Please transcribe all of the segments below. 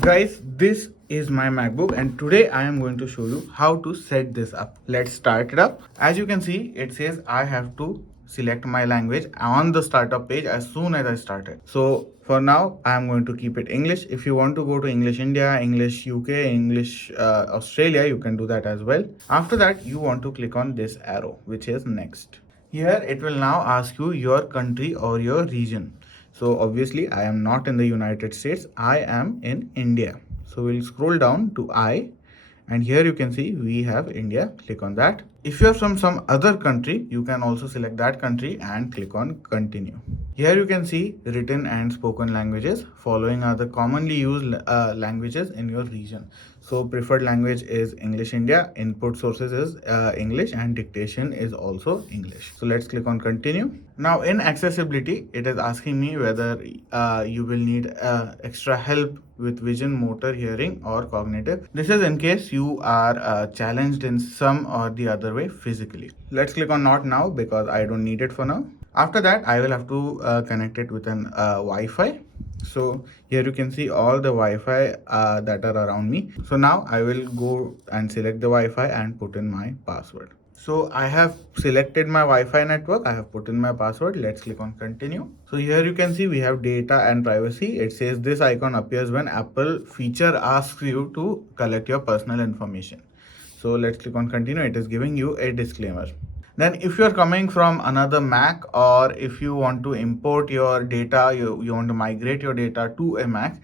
Guys, this is my MacBook and today I am going to show you how to set this up. Let's start it up. As you can see, it says I have to select my language on the startup page as soon as I started. So for now, I am going to keep it English. If you want to go to English India, English UK, English Australia, you can do that as well. After that, you want to click on this arrow, which is next. Here, it will now ask you your country or your region. So obviously I am not in the United States, I am in India. So we'll scroll down to I, and here you can see we have India. Click on that. If you're from some other country, you can also select that country and click on continue. Here you can see written and spoken languages. Following are the commonly used languages in your region. So preferred language is English India, input sources is English, and dictation is also English. So let's click on continue. Now in accessibility, it is asking me whether you will need extra help with vision, motor, hearing, or cognitive. This is in case you are challenged in some or the other way physically. Let's click on not now because I don't need it for now. After that, I will have to connect it with an Wi-Fi. So here you can see all the Wi-Fi that are around me. So now I will go and select the Wi-Fi and put in my password. So I have selected my Wi-Fi network. I have put in my password. Let's click on continue. So here you can see we have data and privacy. It says this icon appears when Apple feature asks you to collect your personal information. So let's click on continue. It is giving you a disclaimer. Then if you're coming from another Mac, or if you want to import your data, you want to migrate your data to a Mac,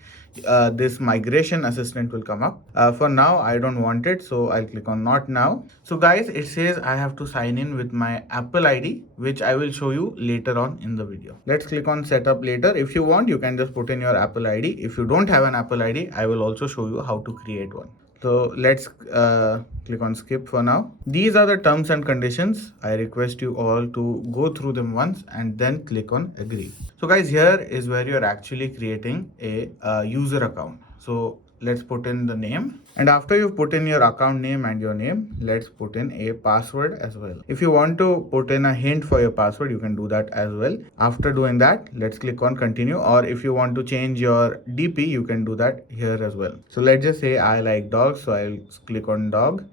this migration assistant will come up. For now, I don't want it, so I'll click on not now. So guys, it says I have to sign in with my Apple ID, which I will show you later on in the video. Let's click on setup later. If you want, you can just put in your Apple ID. If you don't have an Apple ID, I will also show you how to create one. So let's click on skip for now. These are the terms and conditions. I request you all to go through them once and then click on agree. So guys, here is where you're actually creating a user account. So let's put in the name, and after you've put in your account name and your name, let's put in a password as well. If you want to put in a hint for your password, you can do that as well. After doing that, let's click on continue, or if you want to change your DP, you can do that here as well. So let's just say I like dogs, so I'll click on dog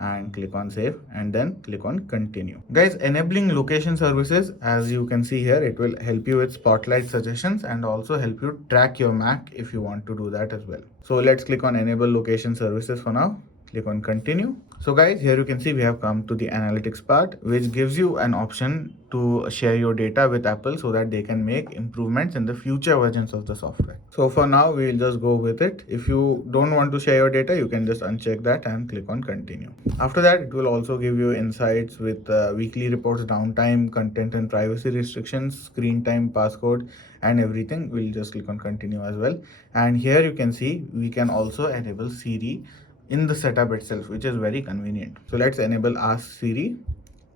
and click on save and then click on continue. Guys, enabling location services, as you can see here, it will help you with spotlight suggestions and also help you track your Mac if you want to do that as well. So let's click on enable location services for now. Click on continue. So guys, here you can see we have come to the analytics part, which gives you an option to share your data with Apple so that they can make improvements in the future versions of the software. So for now, we'll just go with it. If you don't want to share your data, you can just uncheck that and click on continue. After that, it will also give you insights with weekly reports, downtime, content and privacy restrictions, screen time, passcode, and everything. We'll just click on continue as well. And here you can see we can also enable Siri in the setup itself, which is very convenient. So let's enable Ask Siri.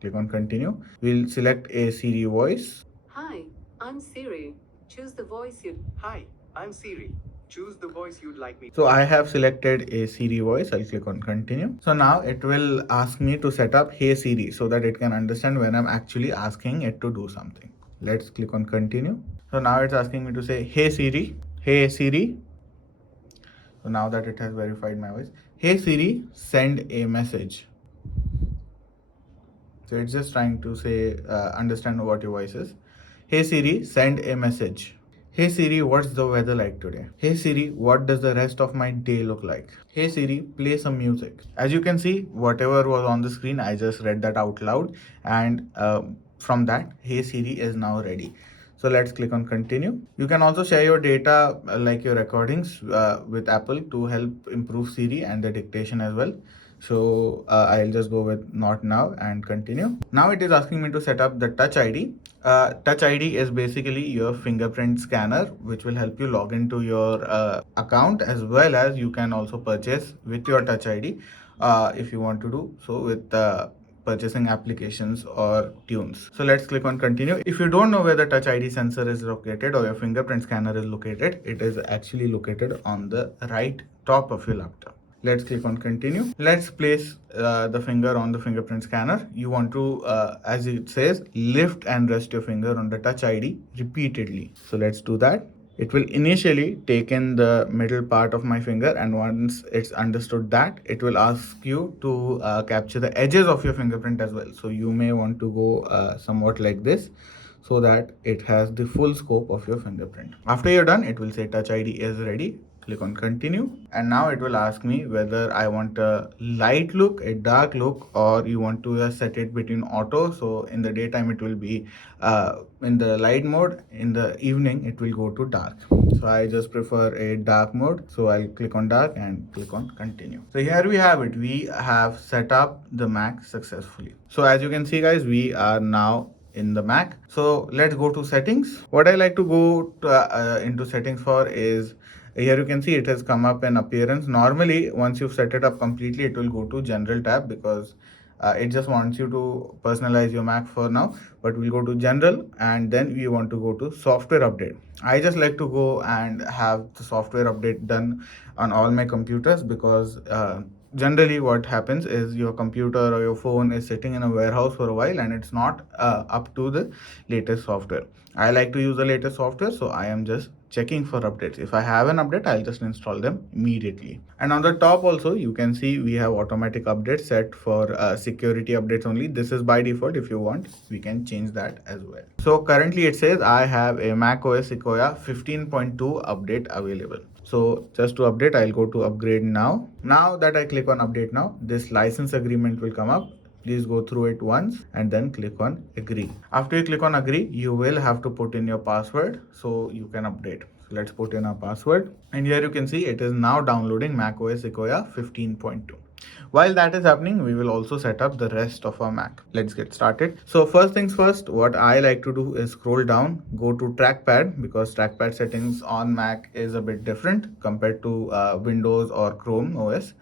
Click on continue. We'll select a Siri voice. Hi, I'm Siri. Choose the voice you. Hi, I'm Siri. Choose the voice you'd like me to. So I have selected a Siri voice. I'll click on continue. So now it will ask me to set up Hey Siri so that it can understand when I'm actually asking it to do something. Let's click on continue. So now it's asking me to say Hey Siri. Hey Siri. So now that it has verified my voice, Hey Siri, send a message. So it's just trying to say, understand what your voice is. Hey Siri, send a message. Hey Siri, what's the weather like today? Hey Siri, what does the rest of my day look like? Hey Siri, play some music. As you can see, whatever was on the screen, I just read that out loud, and from that, Hey Siri is now ready. So let's click on continue. You can also share your data like your recordings with Apple to help improve Siri and the dictation as well. So I'll just go with not now and continue. Now it is asking me to set up the Touch ID. Touch ID is basically your fingerprint scanner, which will help you log into your account, as well as you can also purchase with your Touch ID if you want to do so with purchasing applications or tunes. So let's click on continue. If you don't know where the Touch ID sensor is located or your fingerprint scanner is located, it is actually located on the right top of your laptop. Let's click on continue. Let's place the finger on the fingerprint scanner. You want to, as it says, lift and rest your finger on the Touch ID repeatedly. So let's do that. it will initially take in the middle part of my finger, and once it's understood that, it will ask you to capture the edges of your fingerprint as well. So you may want to go somewhat like this, so that it has the full scope of your fingerprint. After you're done, it will say Touch ID is ready. Click on continue, and now it will ask me whether I want a light look, a dark look, or you want to set it between auto. So in the daytime it will be in the light mode, in the evening it will go to dark. So I just prefer a dark mode, so I'll click on dark and click on continue. So here we have it, we have set up the Mac successfully. So as you can see guys, we are now in the Mac. So let's go to settings. What I like to go to, into settings for is, here you can see it has come up in appearance. Normally once you've set it up completely, it will go to general tab, because it just wants you to personalize your Mac for now. But we'll go to general, and then we want to go to software update. I just like to go and have the software update done on all my computers, because generally what happens is your computer or your phone is sitting in a warehouse for a while, and it's not up to the latest software. I like to use the latest software, so I am just checking for updates. If I have an update, I'll just install them immediately. And on the top also, you can see we have automatic updates set for security updates only. This is by default. If you want, we can change that as well. So currently it says I have a macOS Sequoia 15.2 update available. So just to update, I'll go to upgrade now. Now that I click on update now, this license agreement will come up. Please go through it once and then click on agree. After you click on agree, you will have to put in your password so you can update. So let's put in our password, and here you can see it is now downloading macOS Sequoia 15.2. While that is happening, we will also set up the rest of our Mac. Let's get started. So first things first, what I like to do is scroll down, go to trackpad, because trackpad settings on Mac is a bit different compared to Windows or Chrome OS.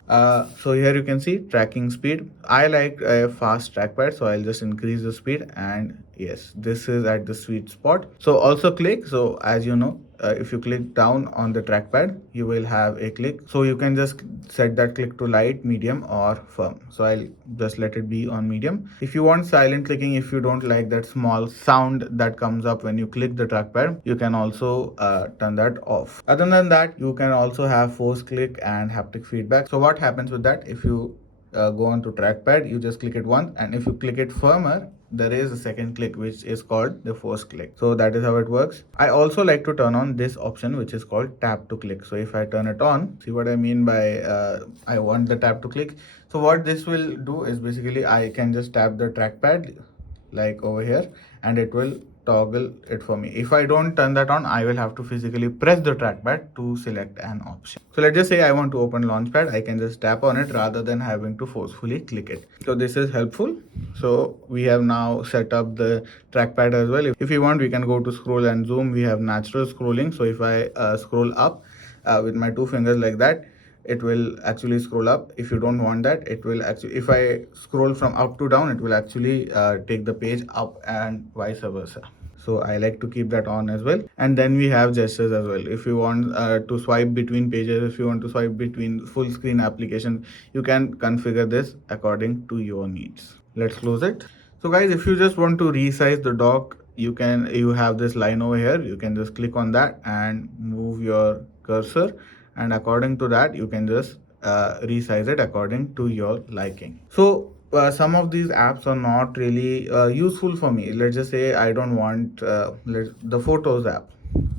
So here you can see tracking speed. I like a fast trackpad, so I'll just increase the speed, and yes, this is at the sweet spot. So also click. So as you know, if you click down on the trackpad, you will have a click. So you can just set that click to light, medium, or firm. So I'll just let it be on medium. If you want silent clicking, if you don't like that small sound that comes up when you click the trackpad, you can also turn that off. Other than that, you can also have force click and haptic feedback. So what happens with that? If you go on to trackpad, you just click it once, and if you click it firmer, there is a second click which is called the force click. So that is how it works. I also like to turn on this option which is called tap to click. So if I turn it on, see what I mean by I want the tap to click. So what this will do is basically I can just tap the trackpad like over here, and it will toggle it for me. If I don't turn that on, I will have to physically press the trackpad to select an option. So let's just say I want to open Launchpad. I can just tap on it rather than having to forcefully click it. So this is helpful. So we have now set up the trackpad as well. If you want, we can go to scroll and zoom. We have natural scrolling. So if I scroll up with my two fingers like that, it will actually scroll up. If you don't want that, it will actually, if I scroll from up to down, it will actually take the page up, and vice versa. So I like to keep that on as well. And then we have gestures as well. If you want to swipe between pages, if you want to swipe between full screen applications, you can configure this according to your needs. Let's close it. So guys, if you just want to resize the dock, you have this line over here. You can just click on that and move your cursor, and according to that you can just resize it according to your liking. So some of these apps are not really useful for me. Let's just say I don't want the photos app.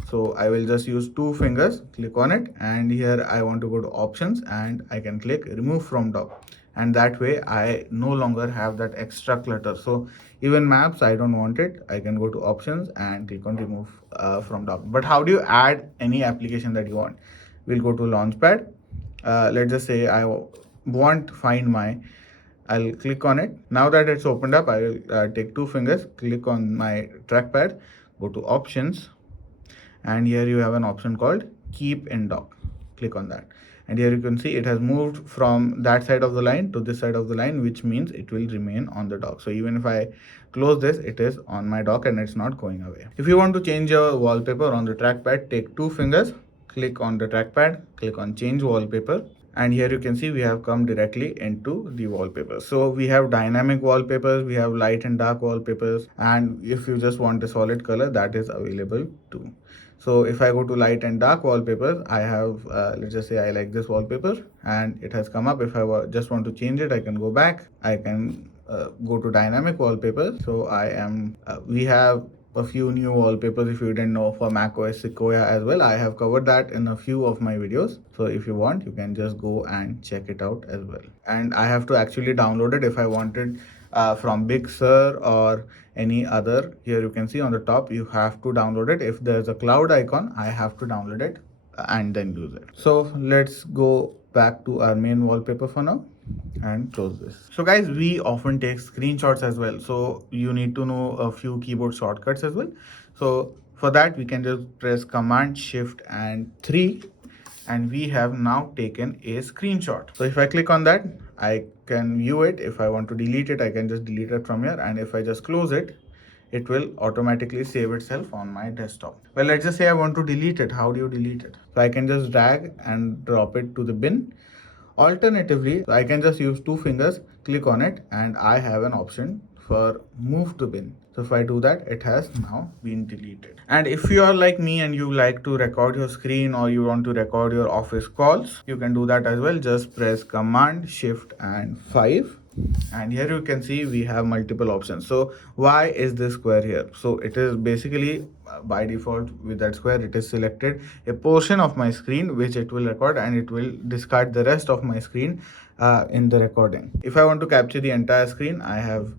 So I will just use two fingers, click on it, and here I want to go to options, and I can click remove from dock, and that way I no longer have that extra clutter. So even maps, I don't want it, I can go to options and click on remove from dock. But how do you add any application that you want? We'll go to launchpad. Let's just say I want find my, I'll click on it. Now that it's opened up, I will take two fingers, click on my trackpad, go to options, and here you have an option called keep in dock. Click on that, and here you can see it has moved from that side of the line to this side of the line, which means it will remain on the dock. So even if I close this, it is on my dock and it's not going away. If you want to change your wallpaper on the trackpad, take two fingers, click on the trackpad, click on change wallpaper, and here you can see we have come directly into the wallpaper. So we have dynamic wallpapers, we have light and dark wallpapers, and if you just want a solid color, that is available too. So if I go to light and dark wallpapers, I have, let's just say I like this wallpaper and it has come up. If I just want to change it, I can go back. I can go to dynamic wallpapers. So we have a few new wallpapers, if you didn't know, for macOS Sequoia as well. I have covered that in a few of my videos. So if you want, you can just go and check it out as well. And I have to actually download it if I wanted from Big Sur or any other. Here you can see on the top, you have to download it. If there's a cloud icon, I have to download it and then use it. So let's go back to our main wallpaper for now and close this. So guys, we often take screenshots as well, so you need to know a few keyboard shortcuts as well. So for that, we can just press Command Shift and 3, and we have now taken a screenshot. So if I click on that, I can view it. If I want to delete it, I can just delete it from here, and if I just close it, it will automatically save itself on my desktop. Well, let's just say I want to delete it. How do you delete it? So I can just drag and drop it to the bin. Alternatively, I can just use two fingers, click on it, and I have an option for move to bin. So if I do that, it has now been deleted. And if you are like me and you like to record your screen or you want to record your office calls, you can do that as well. Just press Command Shift and 5, and here you can see we have multiple options. So why is this square here? So it is basically by default, with that square, it is selected a portion of my screen which it will record, and it will discard the rest of my screen in the recording. If I want to capture the entire screen, I have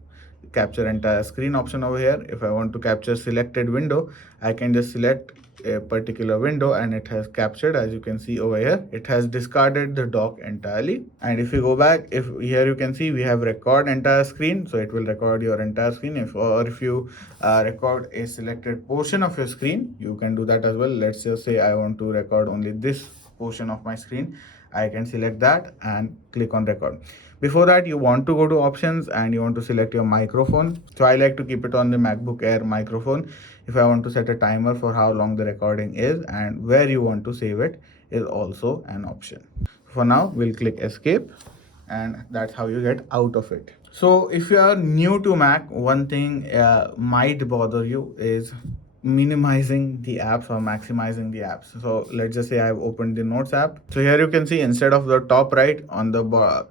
capture entire screen option over here. If I want to capture selected window, I can just select a particular window and it has captured. As you can see over here, it has discarded the dock entirely. And if you go back, if here you can see we have record entire screen, so it will record your entire screen. If you record a selected portion of your screen, you can do that as well. Let's just say I want to record only this portion of my screen. I can select that and click on record. Before that, you want to go to options and you want to select your microphone. So I like to keep it on the MacBook Air microphone. If I want to set a timer for how long the recording is, and where you want to save it is also an option. For now, we'll click escape, and that's how you get out of it. So if you are new to Mac, one thing might bother you is minimizing the apps or maximizing the apps. So let's just say I've opened the Notes app. So here you can see, instead of the top right, on the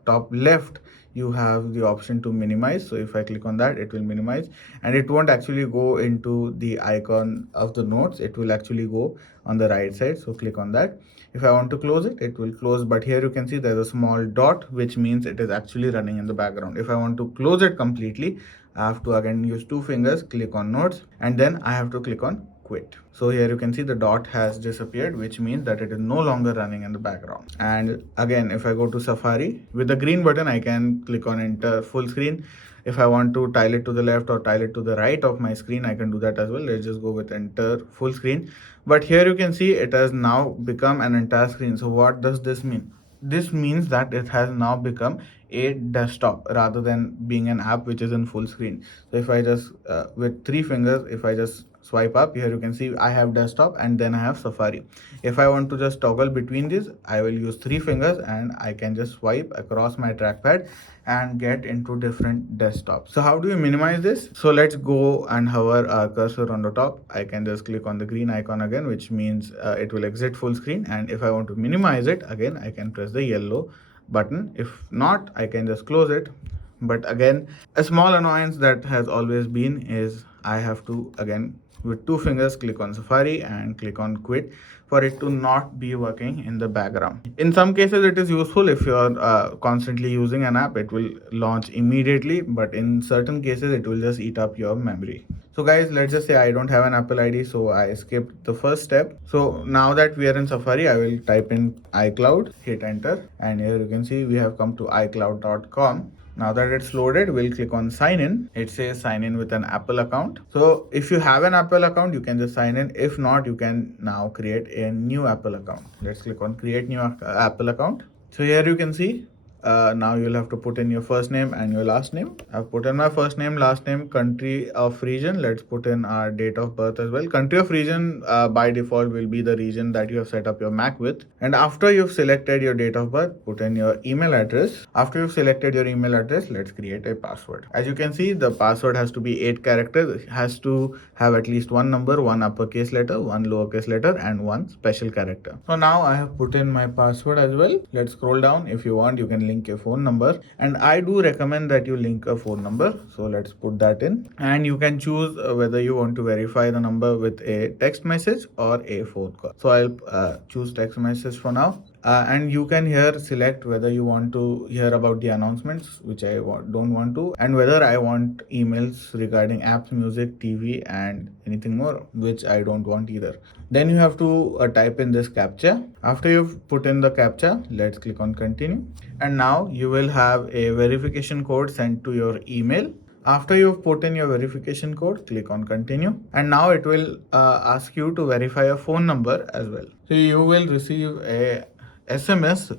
top left, you have the option to minimize. So if I click on that, it will minimize, and it won't actually go into the icon of the notes. It will actually go on the right side. So click on that. If I want to close it, it will close, but here you can see there's a small dot, which means it is actually running in the background. If I want to close it completely, I have to again use two fingers, click on notes, and then I have to click on quit. So here you can see the dot has disappeared, which means that it is no longer running in the background. And again, if I go to Safari, with the green button, I can click on enter full screen. If I want to tile it to the left or tile it to the right of my screen, I can do that as well. Let's just go with enter full screen. But here you can see it has now become an entire screen. So what does this mean? This means that it has now become a desktop rather than being an app which is in full screen. So if I just with three fingers, if I just swipe up, here you can see I have desktop and then I have Safari. If I want to just toggle between these, I will use three fingers and I can just swipe across my trackpad and get into different desktops. So how do you minimize this? So let's go and hover our cursor on the top. I can just click on the green icon again, which means it will exit full screen. And if I want to minimize it again, I can press the yellow button. If not, I can just close it. But again, a small annoyance that has always been is I have to again with two fingers click on Safari and click on quit for it to not be working in the background. In some cases it is useful. If you are constantly using an app, it will launch immediately, but in certain cases it will just eat up your memory. So guys, let's just say I don't have an Apple ID, so I skipped the first step. So now that we are in Safari, I will type in iCloud, hit enter, and here you can see we have come to iCloud.com. Now that it's loaded, we'll click on sign in. It says sign in with an Apple account. So if you have an Apple account, you can just sign in. If not, you can now create a new Apple account. Let's click on create new Apple account. So here you can see Now you'll have to put in your first name and your last name. I've put in my first name, last name, country of region. Let's put in our date of birth as well. Country of region by default will be the region that you have set up your Mac with. And after you've selected your date of birth, put in your email address. After you've selected your email address, let's create a password. As you can see, the password has to be 8 characters. It has to have at least one number, one uppercase letter, one lowercase letter, and one special character. So now I have put in my password as well. Let's scroll down. If you want, you can link your phone number, and I do recommend that you link a phone number. So let's put that in, and you can choose whether you want to verify the number with a text message or a phone call. So I'll choose text message for now. And you can here select whether you want to hear about the announcements, which I don't want to, and whether I want emails regarding apps, music, TV, and anything more, which I don't want either. Then you have to type in this captcha. After you've put in the captcha, let's click on continue. And now you will have a verification code sent to your email. After you've put in your verification code, click on continue. And now it will ask you to verify a phone number as well. So you will receive a SMS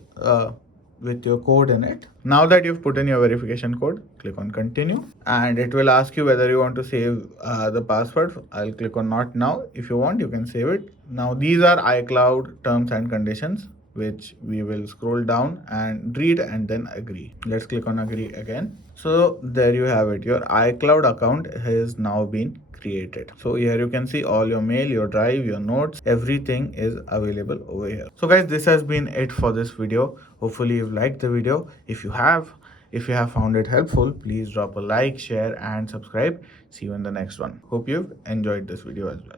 with your code in it. Now that you've put in your verification code, click on continue, and it will ask you whether you want to save the password. I'll click on not now. If you want, you can save it. Now these are iCloud terms and conditions, which we will scroll down and read and then agree. Let's click on agree again. So there you have it. Your iCloud account has now been created. So here you can see all your mail, your drive, your notes, everything is available over here. So guys, this has been it for this video. Hopefully you've liked the video. If you have found it helpful, please drop a like, share, and subscribe. See you in the next one. Hope you've enjoyed this video as well.